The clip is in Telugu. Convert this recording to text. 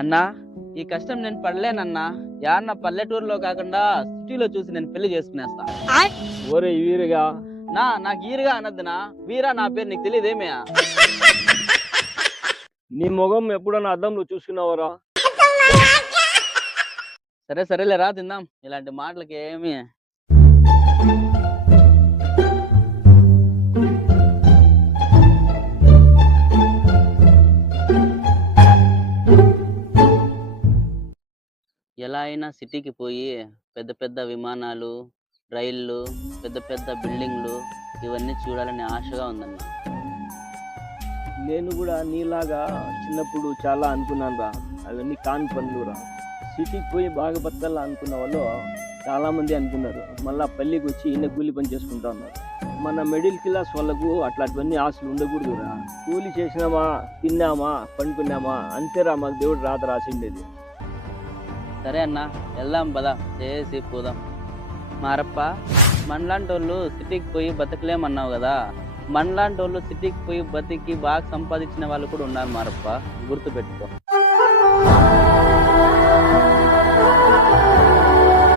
అన్నా ఈ కష్టం నేను పడలేనన్నా. యాన్న పల్లెటూరులో కాకుండా సిటీలో చూసి నేను పెళ్లి చేసుకునేస్తా. ఒరే వీరుగా, నాకు ఈరుగా అనొద్దునా, వీరా నా పేరు నీకు తెలియదేమే? నీ ముఖం ఎప్పుడన్నా అద్దంలో చూసుకున్నావరా? సరే సరేలేరా, తిందాం. ఇలాంటి మాటలకి ఏమి. ఎలా అయినా సిటీకి పోయి పెద్ద పెద్ద విమానాలు, రైళ్ళు, పెద్ద పెద్ద బిల్డింగ్లు ఇవన్నీ చూడాలని ఆశగా ఉందన్న. నేను కూడా నీలాగా చిన్నప్పుడు చాలా అనుకున్నాను రా. అవన్నీ కాని పనులురా. సిటీకి పోయి బాగా బతకాలా అనుకున్న వాళ్ళు చాలా మంది అనుకున్నారు. మళ్ళీ పల్లికి వచ్చి ఇన్న కూలి పని చేసుకుంటా ఉన్నారు. మన మిడిల్ క్లాస్ వాళ్ళకు అట్లాంటివన్నీ ఆశలు ఉండకూడదురా. కూలి చేసినామా, తిన్నామా, పండుకున్నామా, అంతేరా మాకు దేవుడు రాత రాసిండేది. సరే అన్న, వెళ్దాం పదా, చేసి పోదాం. మారప్ప, మనలాంటి వాళ్ళు సిటీకి పోయి బతకలేమన్నావు కదా. మనలాంటి వాళ్ళు సిటీకి పోయి బతికి బాగా సంపాదించిన వాళ్ళు కూడా ఉన్నారు మారప్ప, గుర్తుపెట్టుకో.